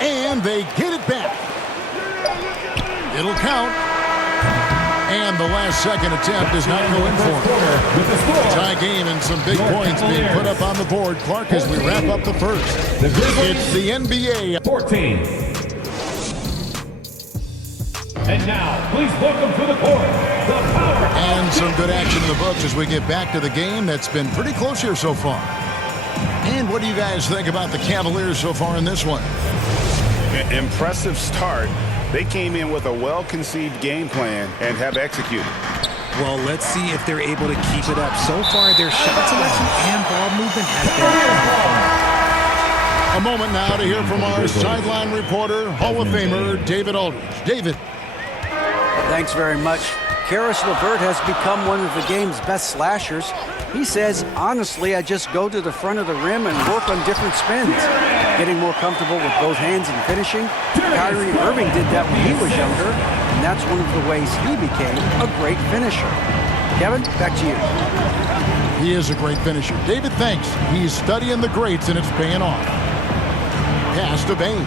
And they get it back. It'll count. And the last second attempt does not go in for him. Tie game and some big points being put up on the board. Clark, as we wrap up the first. It's the NBA. 14. And now, please welcome to the court, the power. And some good action in the books as we get back to the game that's been pretty close here so far. And what do you guys think about the Cavaliers so far in this one? Impressive start. They came in with a well-conceived game plan and have executed. Well, let's see if they're able to keep it up. So far, their shot selection and ball movement has been. A moment now to hear from our sideline reporter, Hall of Famer David Aldridge. David. Thanks very much. Karis LeVert has become one of the game's best slashers. He says, honestly, I just go to the front of the rim and work on different spins. Getting more comfortable with both hands and finishing. Kyrie Irving did that when he was younger, and that's one of the ways he became a great finisher. Kevin, back to you. He is a great finisher. David thinks he's studying the greats, and it's paying off. Pass to Bane.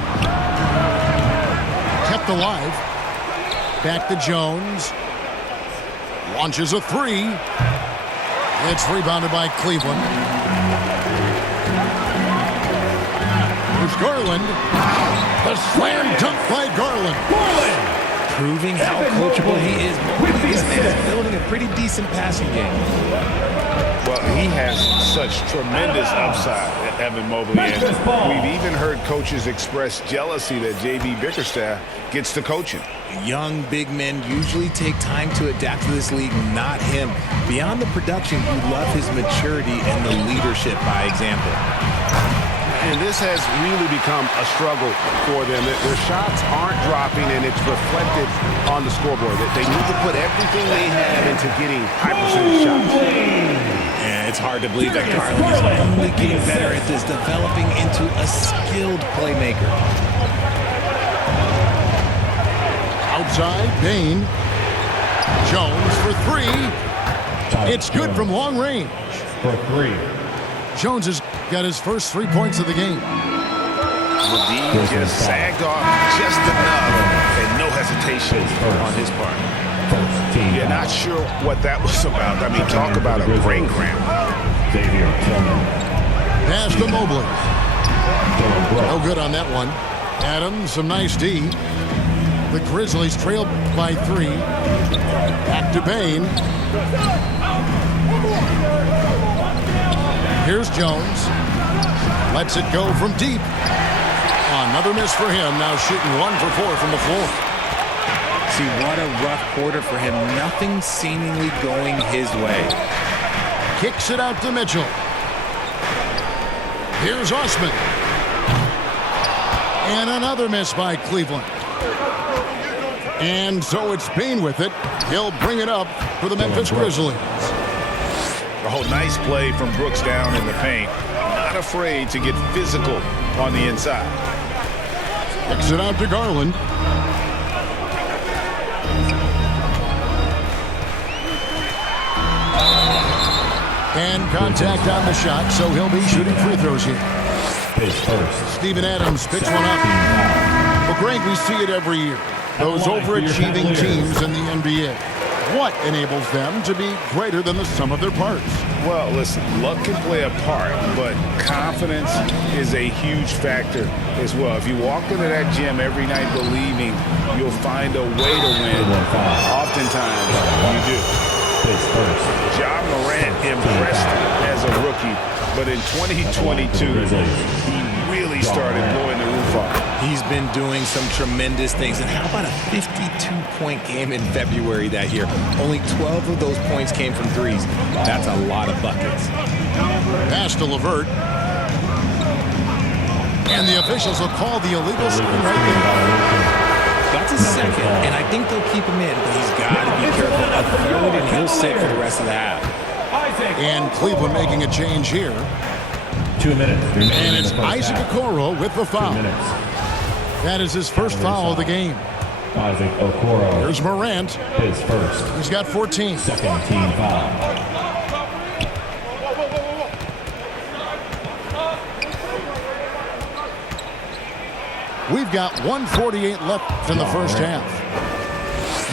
Kept alive. Back to Jones. Launches a three. It's rebounded by Cleveland. Here's Garland. The slam dunk by Garland. Proving how coachable he is. This man is building a pretty decent passing game. Well, he has such tremendous upside, Evan Mobley. And we've even heard coaches express jealousy that J.B. Bickerstaff gets to coaching. Young big men usually take time to adapt to this league, not him. Beyond the production, you love his maturity and the leadership by example. And this has really become a struggle for them. Their shots aren't dropping, and it's reflected on the scoreboard. They need to put everything they have into getting high percentage shots. And it's hard to believe that Garland is only getting better at this, developing into a skilled playmaker. Outside, Bane. Jones for three. It's good from long range. For three. Jones has got his first 3 points of the game. Medine just sagged off just enough, and no hesitation on his part. Yeah, not sure what that was about. I mean, talk about a brain cramp. Pass to Mobley. No good on that one. Adams, some nice D. The Grizzlies trail by 3. Back to Bane. Here's Jones. Lets it go from deep. Another miss for him. Now shooting 1 for 4 from the floor. See, what a rough quarter for him. Nothing seemingly going his way. Kicks it out to Mitchell. Here's Osman. And another miss by Cleveland. And so it's Bane with it. He'll bring it up for the Memphis Grizzlies. Oh, nice play from Brooks down in the paint. Not afraid to get physical on the inside. Kicks it out to Garland. And contact on the shot, so he'll be shooting free throws here. Steven Adams picks one up. Well, Greg, we see it every year. Those overachieving teams in the NBA. What enables them to be greater than the sum of their parts? Well, listen, luck can play a part, but confidence is a huge factor as well. If you walk into that gym every night believing you'll find a way to win, oftentimes you do. Ja Morant impressed as a rookie, but in 2022, he really started blowing the roof off. He's been doing some tremendous things. And how about a 52-point game in February that year? Only 12 of those points came from threes. That's a lot of buckets. Pass to LeVert. And the officials will call the illegal screen right there. That's a second, and I think they'll keep him in, but he's got to be careful. A third, and he'll sit for the rest of the half. And Cleveland making a change here. 2 minutes. And it's Isaac Okoro with the foul. That is his first foul of the game. Isaac Okoro. Here's Morant. His first. He's got 14. Second team foul. We've got 1:48 left in the first half.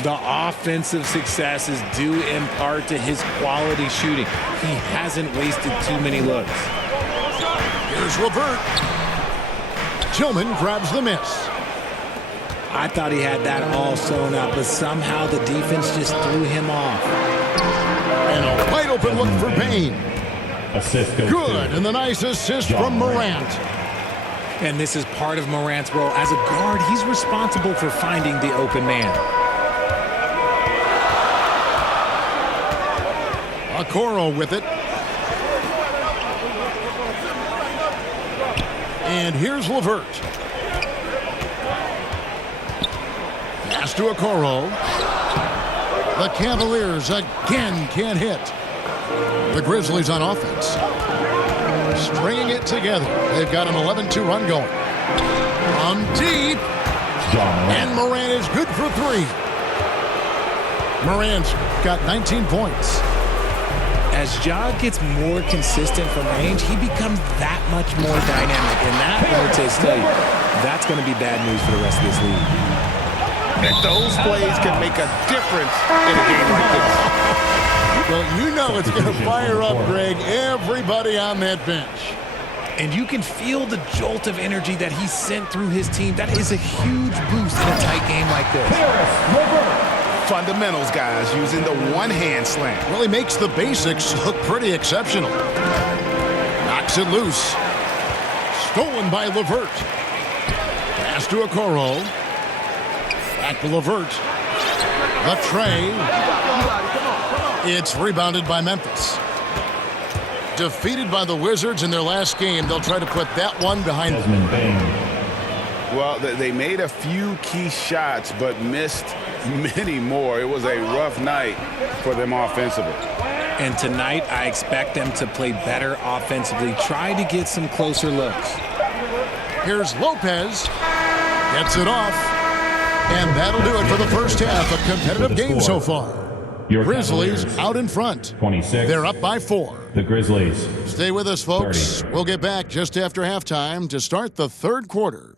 The offensive success is due in part to his quality shooting. He hasn't wasted too many looks. Here's Levert. Tillman grabs the miss. I thought he had that all sewn up, but somehow the defense just threw him off. And a wide open look for Payne. Assist goes Good, and the nice assist Ja from Morant. And this is part of Morant's role. As a guard, he's responsible for finding the open man. Okoro with it. And here's Levert. Pass to Okoro. The Cavaliers again can't hit. The Grizzlies on offense. Stringing it together. They've got an 11-2 run going. From deep. And Morant is good for three. Morant's got 19 points. As Ja gets more consistent from range, he becomes that much more dynamic. And that, I would say, tell you, that's going to be bad news for the rest of this league. And those plays can make a difference in a game like this. Well, you know it's going to fire up, Greg, everybody on that bench. And you can feel the jolt of energy that he sent through his team. That is a huge boost in a tight game like this. Fundamentals, guys, using the one-hand slam. Really makes the basics look pretty exceptional. Knocks it loose. Stolen by Levert. Pass to Okoro. Back to Levert. The tray. It's rebounded by Memphis. Defeated by the Wizards in their last game, they'll try to put that one behind them. Well, they made a few key shots, but missed many more. It was a rough night for them offensively. And tonight, I expect them to play better offensively. Try to get some closer looks. Here's Lopez. Gets it off. And that'll do it for the first half. A competitive game so far. Grizzlies out in front. 26. They're up by 4. The Grizzlies. Stay with us, folks. 30. We'll get back just after halftime to start the third quarter.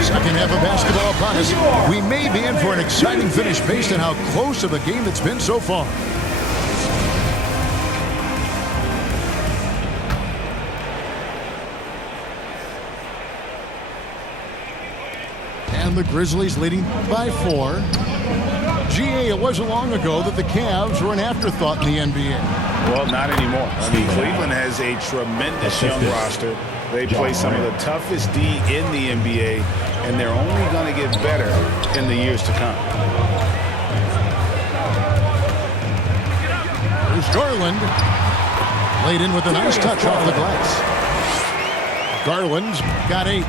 Second half of basketball upon us. We may be in for an exciting finish based on how close of a game it's been so far. And the Grizzlies leading by 4. GA, it wasn't long ago that the Cavs were an afterthought in the NBA. Well, not anymore. I mean, Cleveland has a tremendous young roster. They play some of the toughest D in the NBA, and they're only going to get better in the years to come. Here's Garland. Laid in with a nice touch off the glass. Garland's got 8.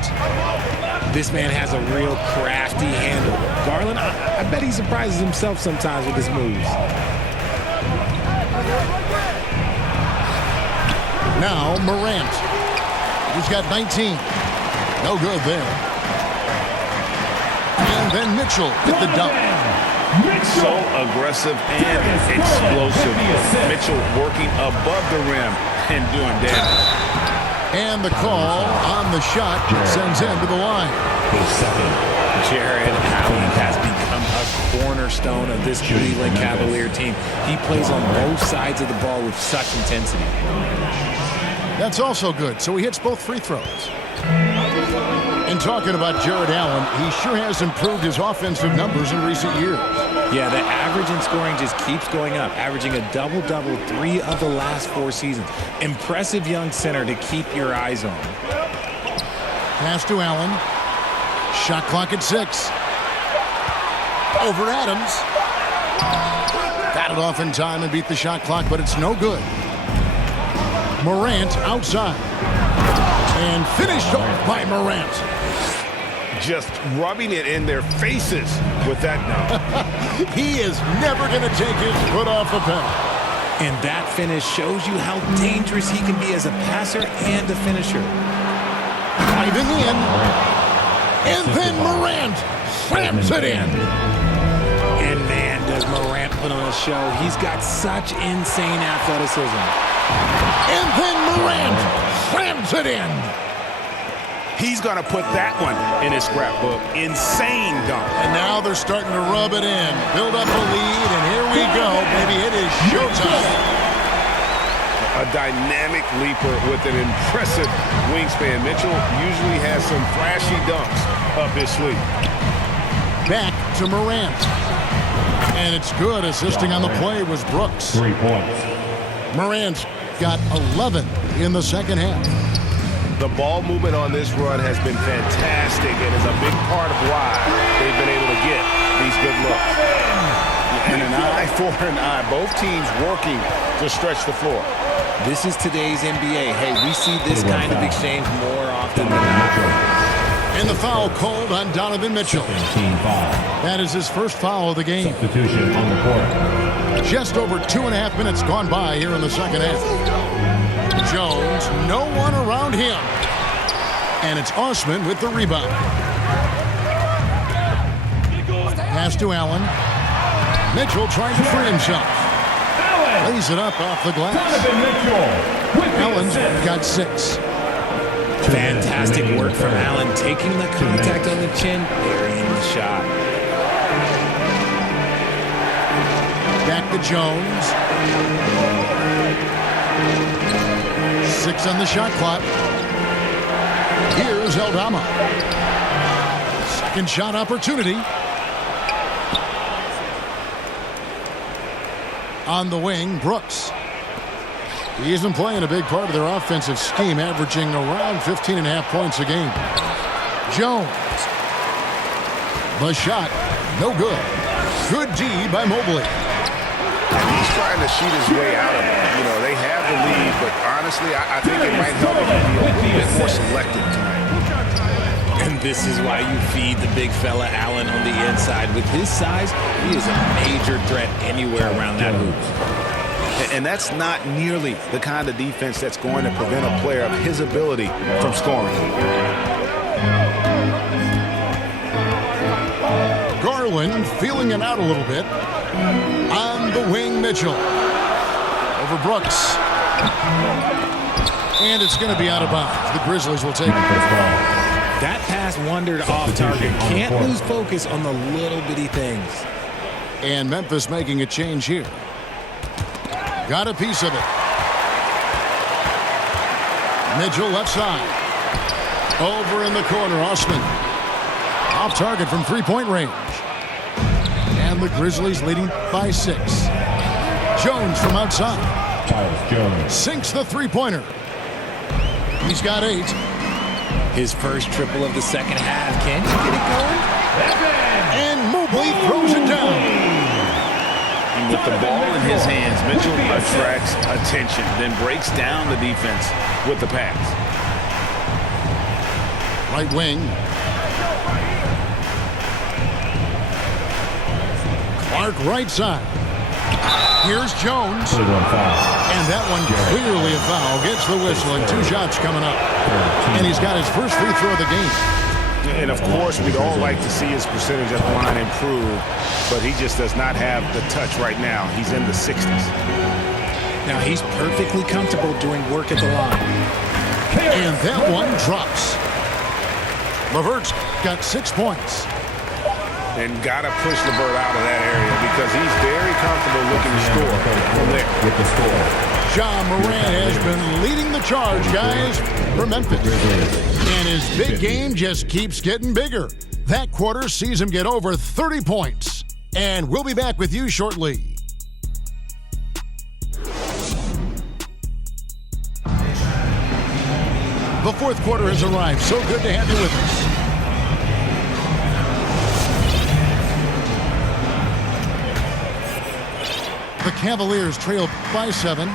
This man has a real crafty handle. Garland, I bet he surprises himself sometimes with his moves. Now Morant. He's got 19. No good there. And then Mitchell with the dunk. So aggressive and explosive. Mitchell working above the rim and doing damage. And the call on the shot sends him to the line. Jared Allen has become a cornerstone of this Cleveland Cavalier team. He plays on both sides of the ball with such intensity. That's also good. So he hits both free throws. And talking about Jared Allen, he sure has improved his offensive numbers in recent years. Yeah, the average in scoring just keeps going up, averaging a double-double 3 of the last 4 seasons. Impressive young center to keep your eyes on. Pass to Allen. Shot clock at 6. Over Adams. Got it off in time and beat the shot clock, but it's no good. Morant outside. And finished off by Morant. Just rubbing it in their faces with that dunk. He is never going to take his foot off the pedal. And that finish shows you how dangerous he can be as a passer and a finisher. Diving in. And then Morant slams it in. And man, does Morant put on a show. He's got such insane athleticism. And then Morant slams it in. He's going to put that one in his scrapbook. Insane dunk. And now they're starting to rub it in. Build up a lead, and here we go, baby. It is showtime. A dynamic leaper with an impressive wingspan. Mitchell usually has some flashy dunks up his sleeve. Back to Morant. And it's good. Assisting on the play was Brooks. 3 points. Morant got 11 in the second half. The ball movement on this run has been fantastic and is a big part of why they've been able to get these good looks. And an eye for an eye. Both teams working to stretch the floor. This is today's NBA. Hey, we see this kind of exchange more often than not. And the foul called on Donovan Mitchell. Team foul. That is his first foul of the game. Substitution on the court. Just over 2.5 minutes gone by here in the second half. Jones, no one around him. And it's Osman with the rebound. Pass to Allen. Mitchell trying to free himself. Lays it up off the glass. Allen's got 6. Fantastic work from Allen, taking the contact on the chin, burying the shot. Back to Jones. 6 on the shot clock. Here's Aldama. Second shot opportunity. On the wing, Brooks. He isn't playing a big part of their offensive scheme, averaging around 15.5 points a game. Jones. The shot, no good. Good D by Mobley. He's trying to shoot his way out of it. You know, they have the lead, but honestly, I think it might help if he be a little bit more selective tonight. And this is why you feed the big fella Allen on the inside. With his size, he is a major threat anywhere around that hoop. And that's not nearly the kind of defense that's going to prevent a player of his ability from scoring. Garland feeling it out a little bit. On the wing, Mitchell. Over Brooks. And it's going to be out of bounds. The Grizzlies will take it. That pass wandered off target. Can't lose focus on the little bitty things. And Memphis making a change here. Got a piece of it. Mitchell left side. Over in the corner, Osman. Off target from three-point range. And the Grizzlies leading by 6. Jones from outside. Charles Jones sinks the three-pointer. He's got 8. His first triple of the second half. Can you get it going? And Mobley throws it down. And with the ball in his hands, Mitchell attracts attention, then breaks down the defense with the pass. Right wing. Clark right side. Here's Jones. And that one clearly a foul. Gets the whistle and 2 shots coming up. And he's got his first free throw of the game. And of course, we'd all like to see his percentage at the line improve, but he just does not have the touch right now. He's in the 60s. Now he's perfectly comfortable doing work at the line. And that one drops. LeVert's got 6 points. And got to push LeVert out of that area because he's very comfortable looking to score from there. with the score. Ja Morant has been leading the charge, guys, for Memphis. And his big game just keeps getting bigger. That quarter sees him get over 30 points. And we'll be back with you shortly. The fourth quarter has arrived. So good to have you with us. The Cavaliers trail by 7.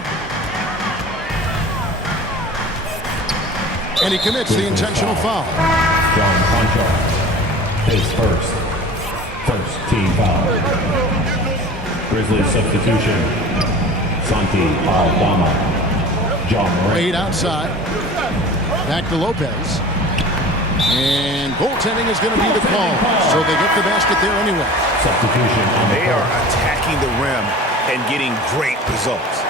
And he commits the intentional foul. John Conchar, his first team foul. Grizzlies substitution. Santi Aldama. Ja Morant. Wade outside. Back to Lopez. And goaltending is going to be the call, so they get the basket there anyway. Substitution. They are attacking the rim and getting great results.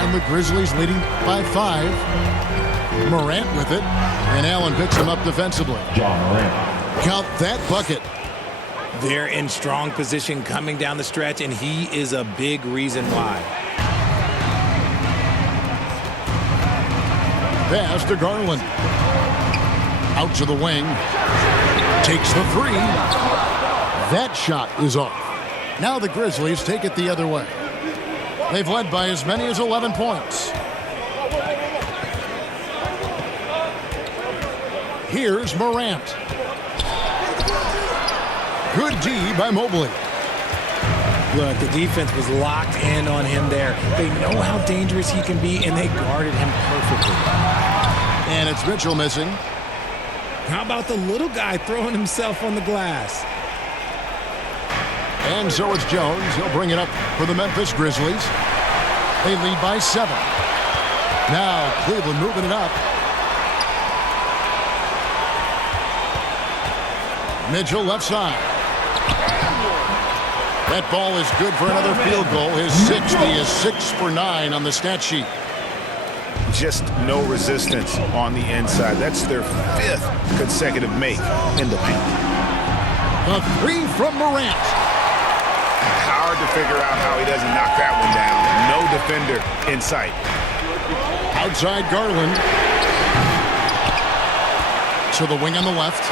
And the Grizzlies leading by 5. Morant with it, and Allen picks him up defensively. Ja MORANT. Count that bucket. They're in strong position coming down the stretch, and he is a big reason why. Pass to Garland. Out to the wing. Takes the 3. That shot is off. Now the Grizzlies take it the other way. They've led by as many as 11 points. Here's Morant. Good D by Mobley. Look, the defense was locked in on him there. They know how dangerous he can be, and they guarded him perfectly. And it's Mitchell missing. How about the little guy throwing himself on the glass? And so it's Jones. He'll bring it up for the Memphis Grizzlies. They lead by 7. Now Cleveland moving it up. Mitchell left side. That ball is good for another field goal. His 6th. He is 6 for 9 on the stat sheet. Just no resistance on the inside. That's their 5th consecutive make in the paint. The 3 from Morant. Hard to figure out how he doesn't knock that one down. No defender in sight. Outside Garland. To the wing on the left.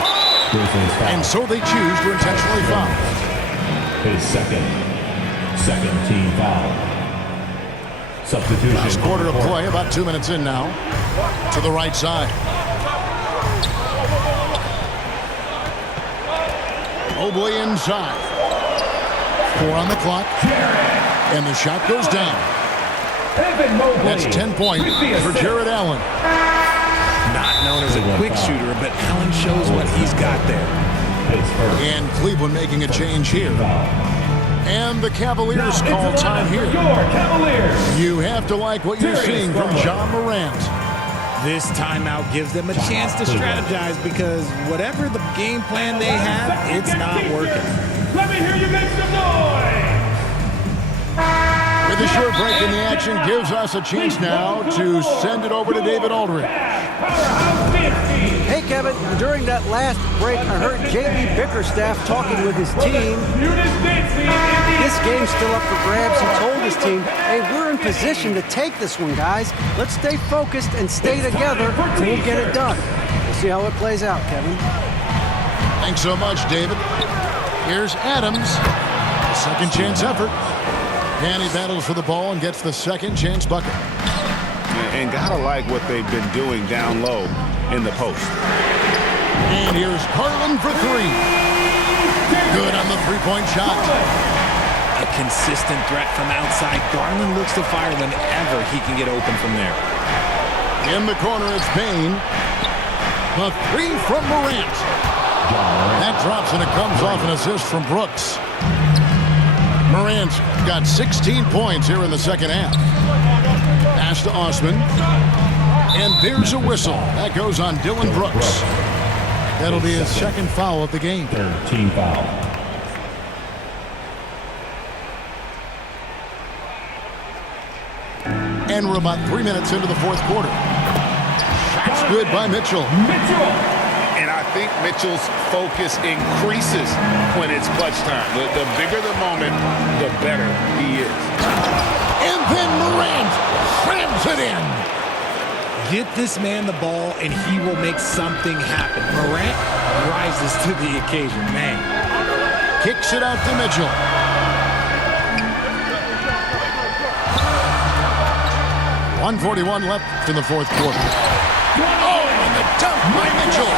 And so they choose to intentionally foul. His second team foul. Substitution. Last quarter of play, about 2 minutes in now. To the right side. Mobley inside. 4 on the clock. And the shot goes down. That's 10 points for Jared Allen. Not known as a quick shooter, but Allen shows what he's got there. And Cleveland making a change here. And the Cavaliers call time here. You have to like what you're seeing from Ja Morant. This timeout gives them a chance to strategize because whatever the game plan they have, it's not working. Let me hear you make some noise. With a short break in the action gives us a chance now to send it over to David Aldridge. Hey, Kevin, during that last break, I heard J.B. Bickerstaff talking with his team. This game's still up for grabs. He told his team, hey, we're in position to take this one, guys. Let's stay focused and stay together, and we'll get it done. We'll see how it plays out, Kevin. Thanks so much, David. Here's Adams. Second chance effort. And he battles for the ball and gets the second chance bucket. And gotta like what they've been doing down low in the post. And here's Garland for 3. Good on the 3-point shot. A consistent threat from outside. Garland looks to fire whenever he can get open from there. In the corner, it's Payne. The 3 from Morant. That drops and it comes off an assist from Brooks. Morant's got 16 points here in the second half. Pass to Osman. And there's a whistle. That goes on Dylan Brooks. That'll be his second foul of the game. Third team foul. And we're about 3 minutes into the fourth quarter. Shots good by Mitchell. And I think Mitchell's focus increases when it's clutch time. The bigger the moment, the better he is. And then Morant slams it in. Get this man the ball, and he will make something happen. Morant rises to the occasion, man. Kicks it out to Mitchell. .141 left in the fourth quarter. Oh, and the dunk by Mitchell.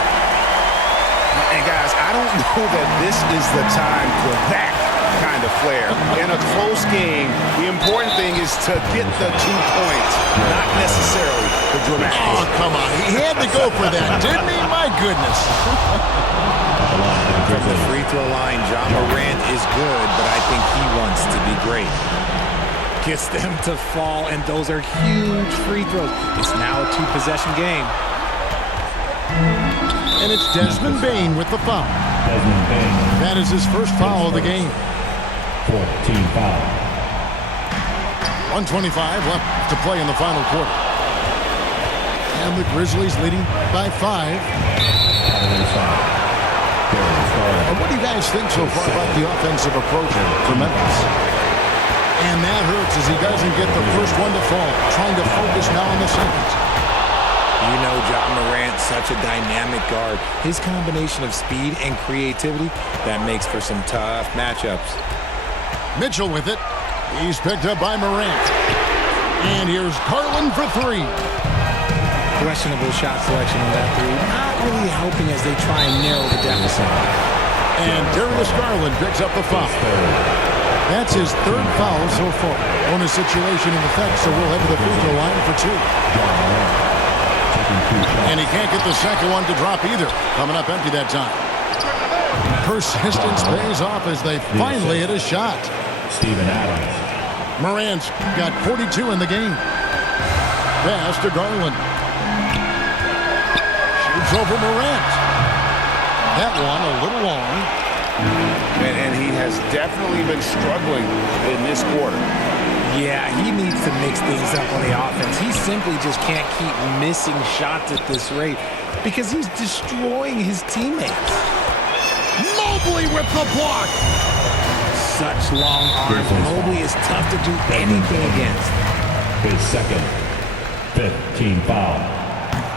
And guys, I don't know that this is the time for that kind of flair. In a close game, the important thing is to get the 2 points, not necessarily the dramatic. Oh, come on. He had to go for that, didn't he? My goodness. From the free throw line, Ja Morant is good, but I think he wants to be great. Gets them to fall, and those are huge free throws. It's now a 2-possession game. And it's Desmond Bain with the foul. Desmond Bain. That is his first foul of the game. 14 foul. 1:25 left to play in the final quarter. And the Grizzlies leading by 5. And what do you guys think so far about the offensive approach for Memphis? And that hurts as he doesn't get the first one to fall. Trying to focus now on the second. You know Ja Morant, such a dynamic guard. His combination of speed and creativity, that makes for some tough matchups. Mitchell with it. He's picked up by Morant. And here's Garland for 3. Questionable shot selection on that three. Not really helping as they try and narrow the deficit. And Darius Garland picks up the foul. That's his 3rd foul so far. Bonus situation in effect, so we'll head to the free throw line for 2. And he can't get the second one to drop either. Coming up empty that time. Persistence pays off as they finally hit a shot. Steven Adams. Morant's got 42 in the game. Pass to Garland. Shoots over Morant. That one a little long. And he has definitely been struggling in this quarter. Yeah, he needs to mix things up on the offense. He simply just can't keep missing shots at this rate because he's destroying his teammates. Mobley with the block. Such long arms. Mobley is tough to do anything against. His second. 5th team foul.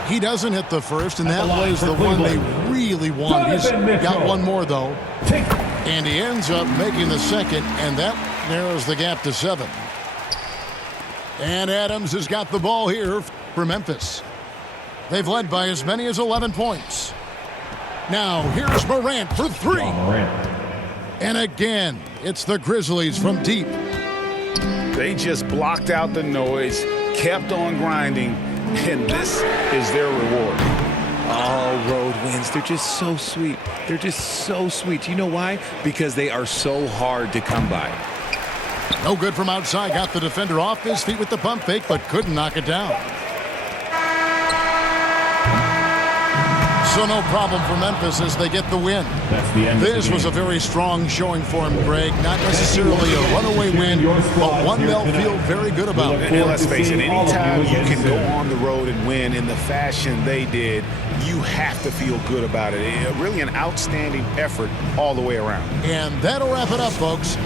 He doesn't hit the first, and that was the one they really wanted. He's got one more, though. And he ends up making the second, and that narrows the gap to 7. And Adams has got the ball here for Memphis. They've led by as many as 11 points. Now, here's Morant for 3. Ja Morant. And again, it's the Grizzlies from deep. They just blocked out the noise, kept on grinding, and this is their reward. All road wins. They're just so sweet. They're just so sweet. You know why? Because they are so hard to come by. No good from outside. Got the defender off his feet with the pump fake, but couldn't knock it down. So no problem for Memphis as they get the win. That's the end. This was a very strong showing for him, Greg. Not necessarily a runaway win, but one they'll feel very good about. And let's face it, anytime you can go on the road and win in the fashion they did, you have to feel good about it. Really an outstanding effort all the way around. And that'll wrap it up, folks.